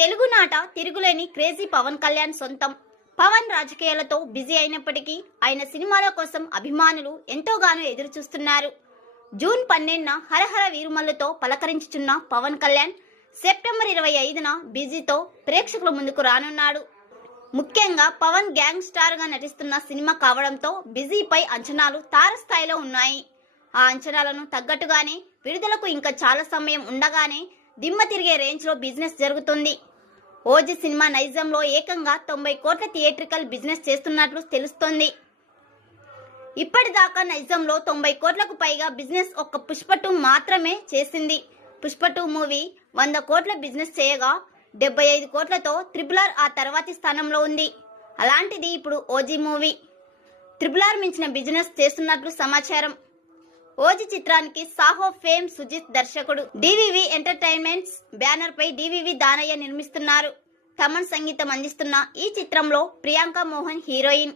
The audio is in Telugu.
తెలుగునాట తిరుగులేని క్రేజీ పవన్ కళ్యాణ్ సొంతం. పవన్ రాజకీయాలతో బిజీ అయినప్పటికీ ఆయన సినిమాల కోసం అభిమానులు ఎంతోగానో ఎదురు చూస్తున్నారు. జూన్ 12న హరహర వీరుమల్లుతో పలకరించుచున్న పవన్ కళ్యాణ్ సెప్టెంబర్ 25న బిజీతో ప్రేక్షకుల ముందుకు రానున్నాడు. ముఖ్యంగా పవన్ గ్యాంగ్ స్టార్ గా నటిస్తున్న సినిమా కావడంతో బిజీపై అంచనాలు తారస్థాయిలో ఉన్నాయి. ఆ అంచనాలను తగ్గట్టుగానే విడుదలకు ఇంకా చాలా సమయం ఉండగానే దిమ్మ తిరిగే రేంజ్ లో బిజినెస్ జరుగుతుంది. ఓజీ సినిమా నైజంలో ఏకంగా 90 కోట్ల థియేట్రికల్ బిజినెస్ చేస్తున్నట్లు తెలుస్తోంది. ఇప్పటిదాకా నైజంలో 90 కోట్లకు పైగా బిజినెస్ ఒక్క పుష్ప 2 మాత్రమే చేసింది. పుష్ప 2 మూవీ 100 కోట్ల బిజినెస్ చేయగా 75 కోట్లతో RRR ఆ తర్వాతి స్థానంలో ఉంది. అలాంటిది ఇప్పుడు ఓజీ మూవీ RRR మించిన బిజినెస్ చేస్తున్నట్లు సమాచారం. ఓజీ చిత్రానికి సాహో ఫేమ్ సుజిత్ దర్శకుడు. డివివి ఎంటర్టైన్మెంట్స్ బ్యానర్ పై డివివి దానయ్య నిర్మిస్తున్నారు. తమన్ సంగీతం అందిస్తున్న ఈ చిత్రంలో ప్రియాంక మోహన్ హీరోయిన్.